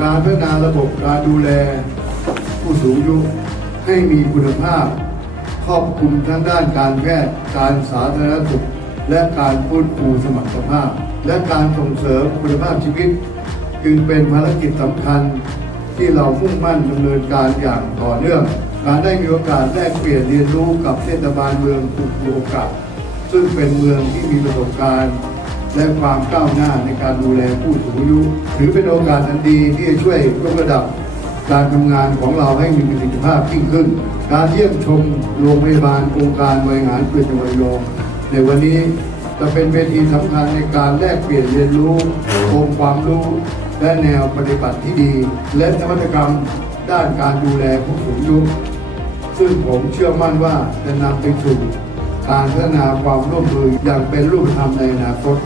การพัฒนาระบบการดูแล ผู้สูงอายุให้มีคุณภาพ ครอบคลุมทั้งด้านการแพทย์การสาธารณสุข และการฟื้นฟูสมรรถภาพ และการส่งเสริมคุณภาพชีวิต จึงเป็นภารกิจสำคัญที่เรามุ่งมั่นดำเนินการอย่างต่อเนื่อง การได้มีโอกาสแลกเปลี่ยนเรียนรู้กับเทศบาลเมืองฟุกุโอกะซึ่งเป็นเมืองที่มีประสบการณ์ และความก้าวหน้าในการดูแลผู้สูงอายุถือเป็นโอกาสอันดีที่จะช่วยยกระดับการทำงานของเราให้มีประสิทธิภาพยิ่งขึ้น การเยี่ยมชมโรงพยาบาลองค์การบริหารส่วนจังหวัดระยองในวันนี้จะเป็นเวทีสำคัญในการแลกเปลี่ยนเรียนรู้องค์ความรู้ และแนวปฏิบัติที่ดี และนวัตกรรมด้านการดูแลผู้สูงอายุซึ่งผมเชื่อมั่นว่าจะนำไปสู่ การพัฒนาความร่วมมืออย่างเป็นรูปธรรมในอนาคต